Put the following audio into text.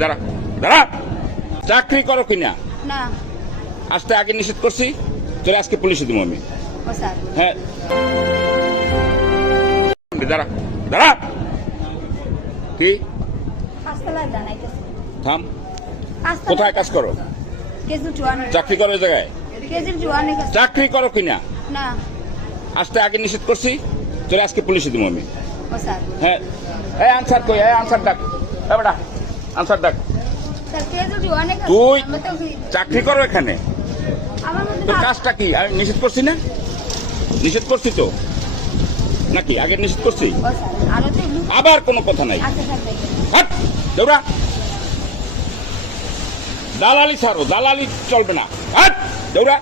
দাঁড়া দাঁড়া, চাকরি করো কিনা? না। আসতে আগে নিষেধ করছি, চলে আজকে পুলিশে দিব আমি। ও স্যার। হ্যাঁ দাঁড়া দাঁড়া, কি পাঁচতলায় জানাইতেছি। থাম, কোথায় কাজ করো? কেজির জোয়ানে। চাকরি করো ওই জায়গায়? কেজির জোয়ানে কাজ। চাকরি করো কিনা? না। আসতে আগে নিষেধ করছি, চলে আজকে পুলিশে দিব আমি। ও স্যার। হ্যাঁ এই আনসার কই, এই আনসার ডাক, এ বেটা আনসার ডাক। স্যার কেজির জোয়ানে কাজ। তুই আমি তো চাকরি করো এখানে, আমার মধ্যে তোর কাজটা কি? আমি নিষেধ করছি না? নিষেধ করছি তো নাকি? আগে নিষেধ করছি? ও স্যার আরো তো আবার কোনো কথা নাই। আচ্ছা স্যার দেখেন। হাট দৌড়া, দালালি ছাড়ো, দালালি চলবে না। হাট দৌড়া।